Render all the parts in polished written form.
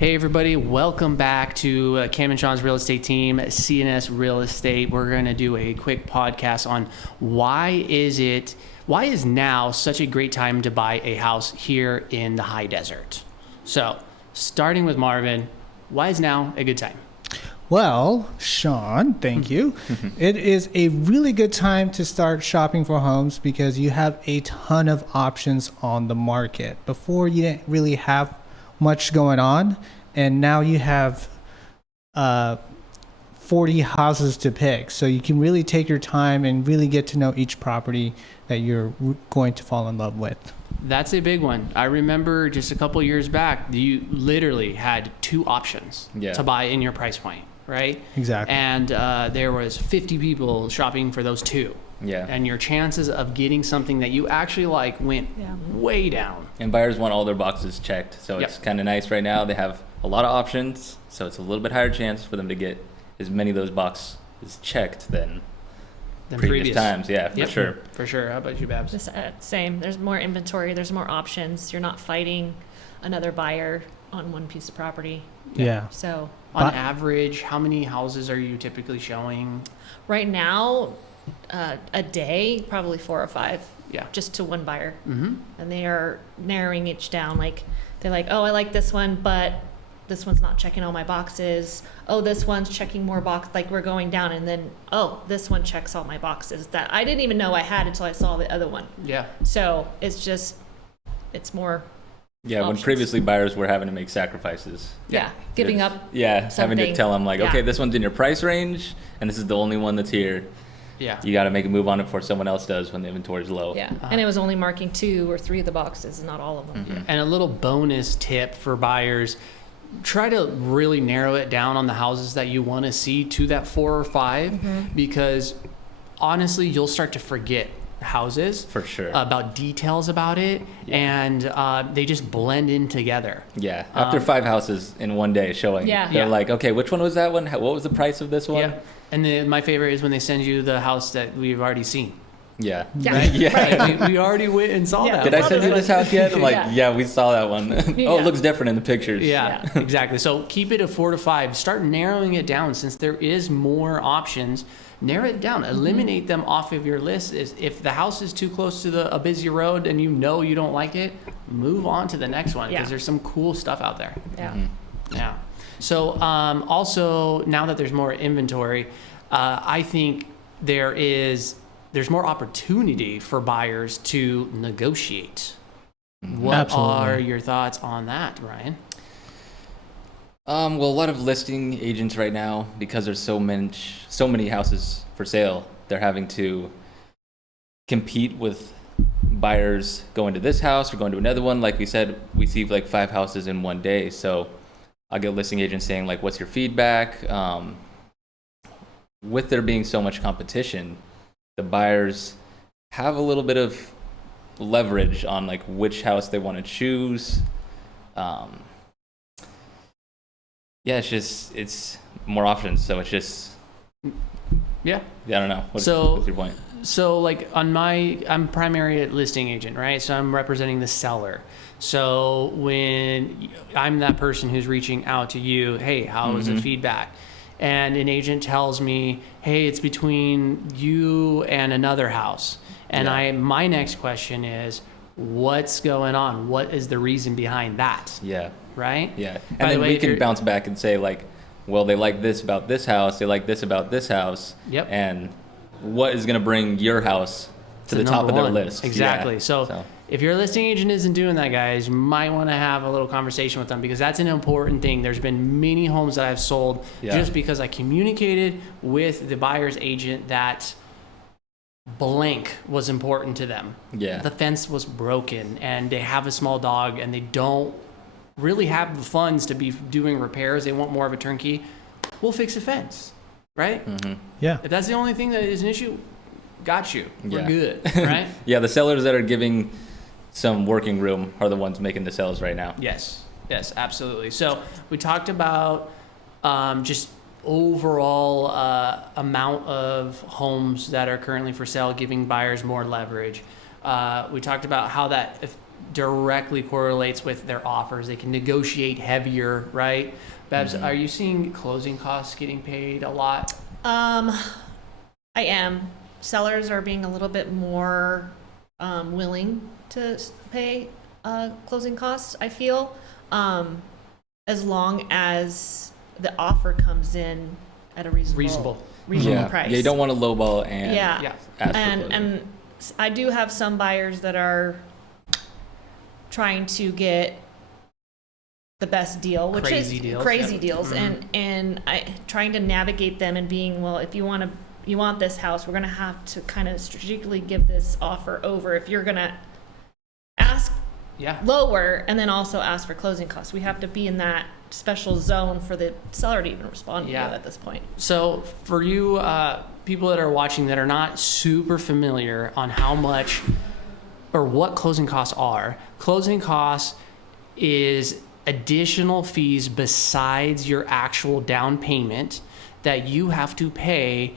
Hey everybody, welcome back to Cam and Sean's real estate team, CNS Real Estate. We're going to do a quick podcast on why is now such a great time to buy a house here in the high desert. So, starting with Marvin, why is now a good time? Well, Sean, thank you. It is a really good time to start shopping for homes because you have a ton of options on the market. Before, you didn't really have much going on, and now you have 40 houses to pick. So you can really take your time and really get to know each property that you're going to fall in love with. That's a big one. I remember just a couple years back, you literally had two options to buy in your price point. Right? Exactly. And there was 50 people shopping for those two. Yeah. And your chances of getting something that you actually like went way down. And buyers want all their boxes checked. So it's kind of nice right now. They have a lot of options. So it's a little bit higher chance for them to get as many of those boxes checked than previous times. Yeah, for sure. For sure. How about you, Babs? Same. There's more inventory. There's more options. You're not fighting another buyer on one piece of property. Yeah. So on average, how many houses are you typically showing? right now, a day, probably 4 or 5. Yeah. Just to one buyer. Mm-hmm. And they are narrowing each down. Like, they're like, oh, I like this one, but this one's not checking all my boxes. Oh, this one's checking more like we're going down, and then, oh, this one checks all my boxes that I didn't even know I had until I saw the other one. Yeah. So it's more. Yeah, options. when previously buyers were having to make sacrifices. Giving up. Yeah, having to something. tell them, like, Yeah. okay, this one's in your price range, and this is the only one that's here. Yeah. You got to make a move on it before someone else does when the inventory's low. Yeah, and it was only marking 2 or 3 of the boxes, not all of them. Mm-hmm. And a little bonus tip for buyers, try to really narrow it down on the houses that you want to see to that 4 or 5, because honestly, you'll start to forget houses For sure. about details about it, and they just blend in together. Yeah, after 5 houses in one day showing, they're like, okay, which one was that one? What was the price of this one? Yeah. And then my favorite is when they send you the house that we've already seen. Yeah. Yeah. Yeah. Like, we already went and saw that. Did I send you this house yet? I'm like, Yeah. yeah, we saw that one. Oh, it looks different in the pictures. Yeah, exactly. So keep it a 4 to 5. Start narrowing it down since there is more options. Narrow it down. Eliminate them off of your list. If the house is too close to a busy road and you know you don't like it, move on to the next one because there's some cool stuff out there. Yeah. Yeah. So also, now that there's more inventory, I think there's more opportunity for buyers to negotiate. What Absolutely. are your thoughts on that, Ryan? Well, a lot of listing agents right now, because there's so many houses for sale, they're having to compete with buyers going to this house or going to another one. Like we said, we see like 5 houses in one day. So I'll get listing agents saying like, what's your feedback? With there being so much competition, the buyers have a little bit of leverage on like which house they want to choose. Yeah, it's more options, so it's just I don't know. What's your point? So like I'm primary listing agent, right? So I'm representing the seller. So when I'm that person who's reaching out to you, hey, how is the feedback? And an agent tells me, hey, it's between you and another house. And my next question is, what's going on? What is the reason behind that? Yeah. Right? Yeah. And By the then way, we if can you're- bounce back and say like, well, they like this about this house, they like this about this house. Yep. And what is going to bring your house to the top of their list? Exactly. Yeah. So if your listing agent isn't doing that, guys, you might want to have a little conversation with them because that's an important thing. There's been many homes that I've sold just because I communicated with the buyer's agent that blank was important to them. Yeah. The fence was broken and they have a small dog and they don't really have the funds to be doing repairs. They want more of a turnkey. We'll fix the fence, right? Yeah. If that's the only thing that is an issue, got you. We're Yeah. good, right? Yeah, the sellers that are giving some working room are the ones making the sales right now. Yes, absolutely. So we talked about just overall amount of homes that are currently for sale, giving buyers more leverage. We talked about how that directly correlates with their offers. They can negotiate heavier, right? Babs, are you seeing closing costs getting paid a lot? I am. Sellers are being a little bit more willing to pay closing costs, I feel, as long as the offer comes in at a reasonable price. Yeah, you don't want to lowball and Yeah. ask for And closing. and I do have some buyers that are trying to get the best deal, which Crazy is deals, crazy yep. deals, and I trying to navigate them and being, well, if you want this house, we're gonna have to kind of strategically give this offer over. If you're gonna ask Yeah. lower and then also ask for closing costs, we have to be in that special zone for the seller to even respond to you at this point. So for you people that are watching that are not super familiar on how much or what closing costs are, closing costs is additional fees besides your actual down payment that you have to pay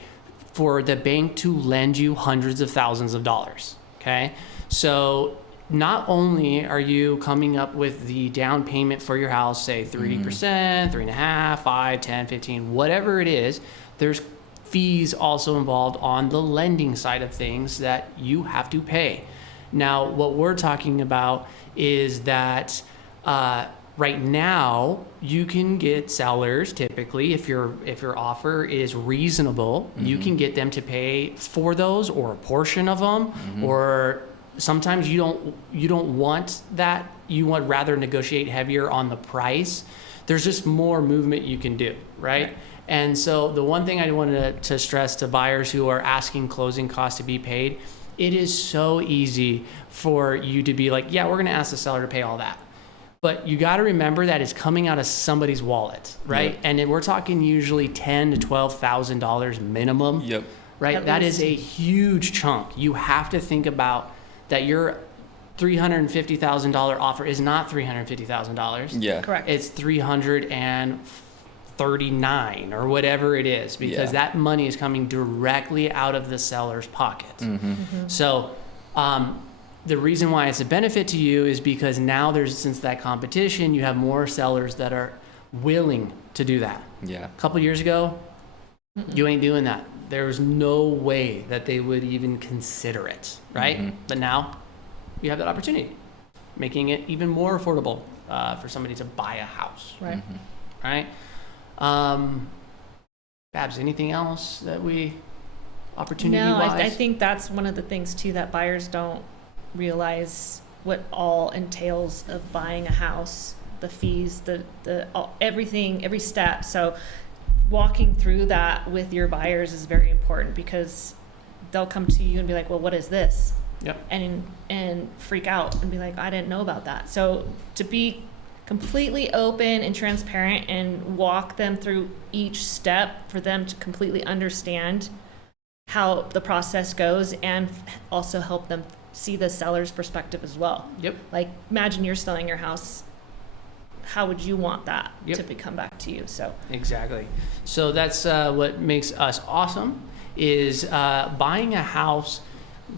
for the bank to lend you hundreds of thousands of dollars. Okay. So not only are you coming up with the down payment for your house, say 3%, 3.5%, 5, 10, 15, whatever it is, there's fees also involved on the lending side of things that you have to pay. Now, what we're talking about is that right now you can get sellers typically, if your offer is reasonable, you can get them to pay for those or a portion of them, or sometimes you don't want that. You would rather negotiate heavier on the price. There's just more movement you can do, right? And so the one thing I wanted to stress to buyers who are asking closing costs to be paid, it is so easy for you to be like, yeah, we're going to ask the seller to pay all that. But you got to remember that it's coming out of somebody's wallet, right? Yep. And we're talking usually $10,000 to $12,000 minimum. Yep. Right? At That least. is a huge chunk. You have to think about that your $350,000 offer is not $350,000. Yeah. Correct. It's $339 or whatever it is, because Yeah. that money is coming directly out of the seller's pocket. So the reason why it's a benefit to you is because now since that competition, you have more sellers that are willing to do that. Yeah. A couple years ago, you ain't doing that. There was no way that they would even consider it, right? But now you have that opportunity, making it even more affordable for somebody to buy a house, Right. right? Babs, anything else that opportunity-wise? No, I think that's one of the things too that buyers don't realize what all entails of buying a house, the fees, everything, every step. So walking through that with your buyers is very important, because they'll come to you and be like, well, what is this? Yep. And freak out and be like, I didn't know about that. So to be completely open and transparent and walk them through each step for them to completely understand how the process goes, and also help them see the seller's perspective as well. Yep. Like, imagine you're selling your house. How would you want that Yep. to come back to you? So Exactly. So that's what makes us awesome, is buying a house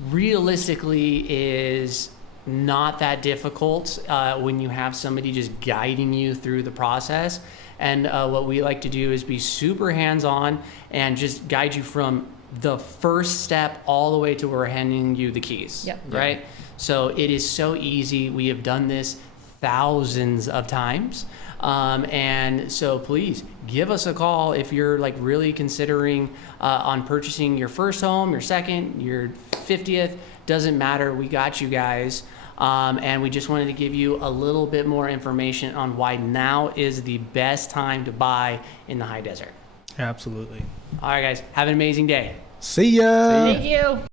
realistically is not that difficult when you have somebody just guiding you through the process. And what we like to do is be super hands-on and just guide you from the first step all the way to where we're handing you the keys. Yep. Right? So it is so easy. We have done this thousands of times. And so please give us a call if you're like really considering on purchasing your first home, your second, your 50th, doesn't matter. We got you guys. And we just wanted to give you a little bit more information on why now is the best time to buy in the high desert. Absolutely. All right, guys, have an amazing day. See ya. thank you.